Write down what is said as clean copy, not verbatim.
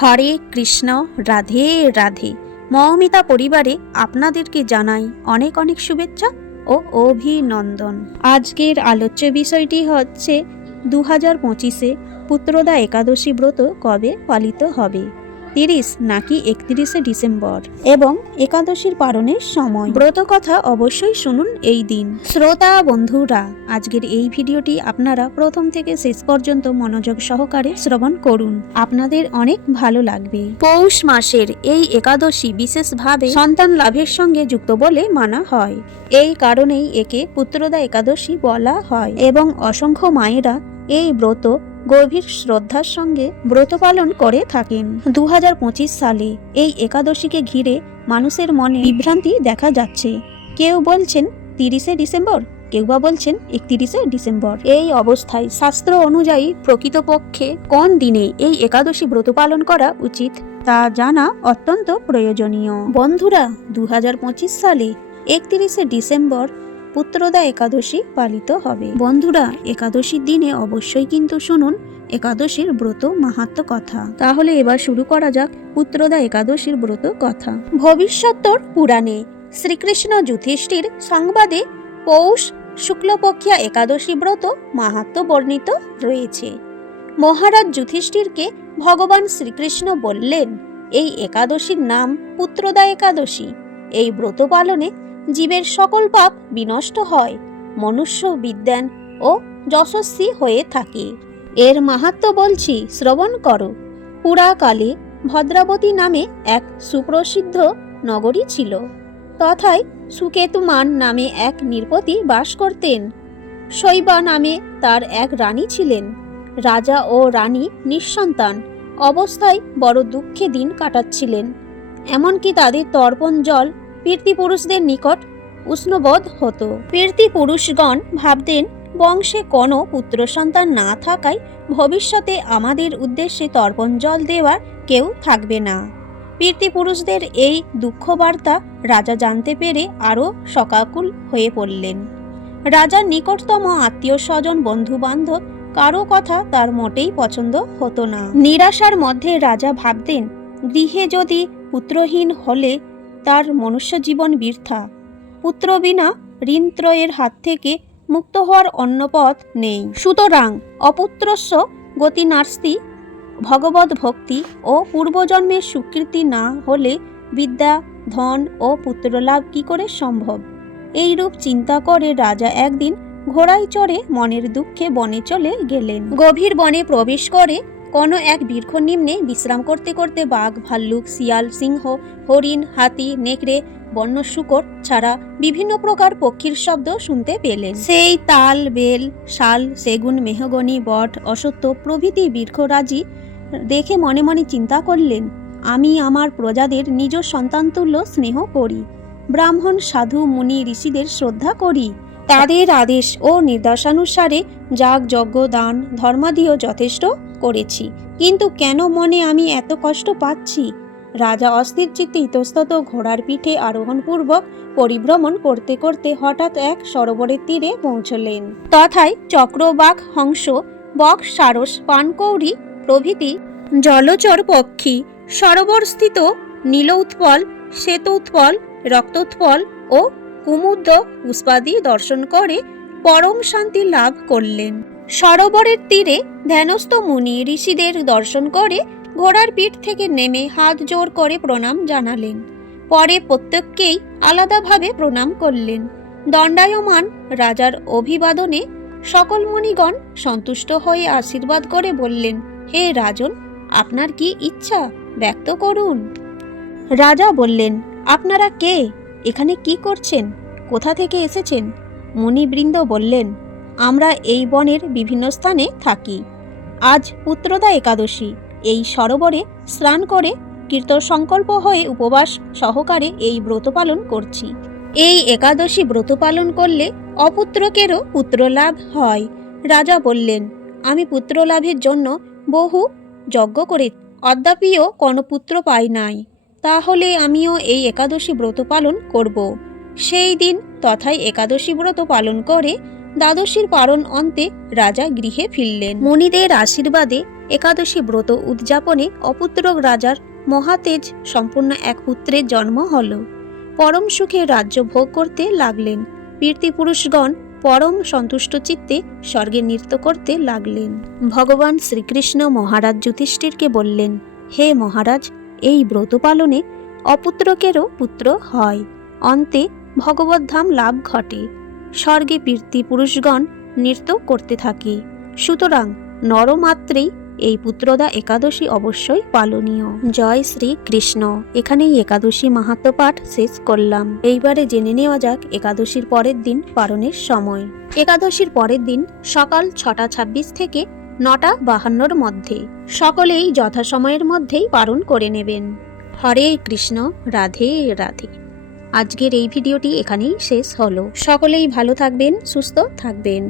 হরে কৃষ্ণ, রাধে রাধে। মৌমিতা পরিবারে আপনাদেরকে জানাই অনেক অনেক শুভেচ্ছা ও অভিনন্দন। আজকের আলোচ্য বিষয়টি হচ্ছে 2025-এ পুত্রদা একাদশী ব্রত কবে পালিত হবে, 30 নাকি 31শে ডিসেম্বর, এবং একাদশীর পালনের সময়। ব্রত কথা অবশ্যই শুনুন এই দিন। শ্রোতা বন্ধুরা, আজকের এই ভিডিওটি আপনারা প্রথম থেকে শেষ পর্যন্ত মনোযোগ সহকারে শ্রবণ করুন, আপনাদের অনেক ভালো লাগবে। পৌষ মাসের এই একাদশী বিশেষভাবে সন্তান লাভের সঙ্গে যুক্ত বলে মানা হয়। এই কারণেই একে পুত্রদা একাদশী বলা হয় এবং অসংখ্য মায়েরা এই ব্রত গভীর শ্রদ্ধার সঙ্গে ব্রত পালন করে থাকেন। 2025 সালে এই একাদশীকে ঘিরে মানুষের মনে বিভ্রান্তি দেখা যাচ্ছে। কেউ বলছেন 30শে ডিসেম্বর, কেউ বা বলছেন 31শে ডিসেম্বর। এই অবস্থায় শাস্ত্র অনুযায়ী প্রকৃতপক্ষে কোন দিনে এই একাদশী ব্রত পালন করা উচিত তা জানা অত্যন্ত প্রয়োজনীয়। বন্ধুরা, 2025 সালে 31শে ডিসেম্বর পুত্রদা একাদশী পালিত হবে। বন্ধুরা, একাদশীর দিনে অবশ্যই কিন্তু শুনুন একাদশীর ব্রত মাহাত্ম্য কথা। তাহলে এবার শুরু করা যাক পুত্রদা একাদশীর ব্রত কথা। ভবিষ্যত্তর পুরাণে শ্রীকৃষ্ণ যুধিষ্ঠির সংবাদে পৌষ শুক্লপক্ষিয়া একাদশী ব্রত মাহাত্ম্য বর্ণিত রয়েছে। মহারাজ যুধিষ্ঠিরকে ভগবান শ্রীকৃষ্ণ বললেন, এই একাদশীর নাম পুত্রদা একাদশী। এই ব্রত পালনে জীবের সকল পাপ বিনষ্ট হয়, মনুষ্য বিদ্বান ও যশস্বী হয়ে থাকে। এর মাহাত্ম্য বলছি, শ্রবণ করো। পুরাকালে ভদ্রাবতী নামে এক সুপ্রসিদ্ধ নগরী ছিল। তথায় সুকেতুমান নামে এক নৃপতি বাস করতেন। শৈবা নামে তার এক রানী ছিলেন। রাজা ও রানী নিঃসন্তান অবস্থায় বড় দুঃখে দিন কাটাচ্ছিলেন। এমনকি তাদের তর্পণ জল পিতৃপুরুষদের নিকট উষ্ণবোধ হতো। পিতৃপুরুষগণ ভাবতেন, বংশে কোনো পুত্র সন্তান না থাকায় ভবিষ্যতে আমাদের উদ্দেশ্যে তর্পণ জল দেওয়ার কেউ থাকবে না। পিতৃপুরুষদের এই দুঃখ বার্তা রাজা জানতে পেরে আরও শোকাকুল হয়ে পড়লেন। রাজার নিকটতম আত্মীয় স্বজন বন্ধু বান্ধব কারো কথা তার মোটেই পছন্দ হতো না। নিরাশার মধ্যে রাজা ভাবতেন, গৃহে যদি পুত্রহীন হলে তার মনুষ্য জীবন বৃথা। পুত্র বিনা ঋণত্রয়ের হাত থেকে মুক্ত হওয়ার অন্য পথ নেই। সুতরাং অপুত্রস্য গতি নাস্তি। ভগবত ভক্তি ও পূর্বজন্মের স্বীকৃতি না হলে বিদ্যা, ধন ও পুত্রলাভ কি করে সম্ভব? এইরূপ চিন্তা করে রাজা একদিন ঘোড়ায় চড়ে মনের দুঃখে বনে চলে গেলেন। গভীর বনে প্রবেশ করে কোনো এক বৃক্ষ নিম্নে বিশ্রাম করতে করতে বাঘ, ভাল্লুক, শিয়াল, সিংহ, হরিণ, হাতি, নেকড়ে, বন্য শূকর ছাড়া বিভিন্ন প্রকার পক্ষীর শব্দ শুনতে পেলেন। সেই তাল, বেল, শাল, সেগুন, মেহগনি, বট, অশ্বত্থ প্রভৃতি বৃক্ষরাজি দেখে মনে মনে চিন্তা করলেন, আমি আমার প্রজাদের নিজ সন্তানতুল্য স্নেহ করি। ব্রাহ্মণ, সাধু, মুনি, ঋষিদের শ্রদ্ধা করি। তাদের আদেশ ও নির্দেশানুসারে যাগ, যজ্ঞ, দান, ধর্মাদিও যথেষ্ট করেছি। কিন্তু কেন মনে আমি এত কষ্ট পাচ্ছি? রাজা অস্থির চিত্তে ইতস্তত ঘোড়ার পিঠে আরোহণপূর্বক পরিভ্রমণ করতে করতে হঠাৎ এক সরোবরের তীরে পৌঁছলেন। তথায় চক্রবাক, হংস, বক, সারস, পানকৌড়ি প্রভৃতি জলচর পক্ষী সরোবরস্থিত নীল উৎপল, শ্বেত উৎপল, রক্ত উৎপল ও কুমুদ পুষ্পাদি দর্শন করে পরম শান্তি লাভ করলেন। সরোবরের তীরে ধ্যানস্থ মুনি ঋষিদের দর্শন করে ঘোড়ার পিঠ থেকে নেমে হাত জোড় করে প্রণাম জানালেন। পরে প্রত্যেককেই আলাদাভাবে প্রণাম করলেন। দণ্ডায়মান রাজার অভিবাদনে সকল মুনিগণ সন্তুষ্ট হয়ে আশীর্বাদ করে বললেন, হে রাজন, আপনার কি ইচ্ছা ব্যক্ত করুন। রাজা বললেন, আপনারা কে? এখানে কি করছেন? কোথা থেকে এসেছেন? মুনিবৃন্দ বললেন, আমরা এই বনের বিভিন্ন স্থানে থাকি। আজ পুত্রদা একাদশী। এই সরোবরে স্নান করে কীর্তসংকল্প হয়ে উপবাস সহকারে এই ব্রত পালন করছি। এই একাদশী ব্রত পালন করলে অপুত্রকেরও পুত্রলাভ হয়। রাজা বললেন, আমি পুত্রলাভের জন্য বহু যজ্ঞ করে অদ্যাপিও কোনো পুত্র পাই নাই। তাহলে আমিও এই একাদশী ব্রত পালন করব। সেই দিন তথায় একাদশী ব্রত পালন করে দ্বাদশীর পারণ অন্তে রাজা গৃহে ফিরলেন। মুনিদের আশীর্বাদে একাদশী ব্রত উদযাপনে অপুত্রক রাজার মহাতেজ সম্পূর্ণ এক পুত্রের জন্ম হল। পরম সুখে রাজ্য ভোগ করতে লাগলেন। পিতৃপুরুষগণ পরম সন্তুষ্ট চিত্তে স্বর্গে নৃত্য করতে লাগলেন। ভগবান শ্রীকৃষ্ণ মহারাজ যুধিষ্ঠিরকে বললেন, হে মহারাজ, এই ব্রত পালনে অপুত্রকেরও পুত্র হয়। অন্তে ভগবদ্ধাম লাভ ঘটে। স্বর্গে পিতৃপুরুষগণ নৃত্য করতে থাকে। সুতরাং নরমাত্রেই এই পুত্রদা একাদশী অবশ্যই পালনীয়। জয় শ্রী কৃষ্ণ। এখানেই একাদশী মাহাত্ম্য পাঠ শেষ করলাম। এইবারে জেনে নেওয়া যাক একাদশীর পরের দিন পালনের সময়। একাদশীর পরের দিন সকাল 6:26 থেকে 9:52 মধ্যে। সকলেই যথাসময়ের মধ্যেই পালন করে নেবেন। হরে কৃষ্ণ, রাধে রাধে। আজকের এই ভিডিওটি এখানেই শেষ হলো। সকলেই ভালো থাকবেন, সুস্থ থাকবেন।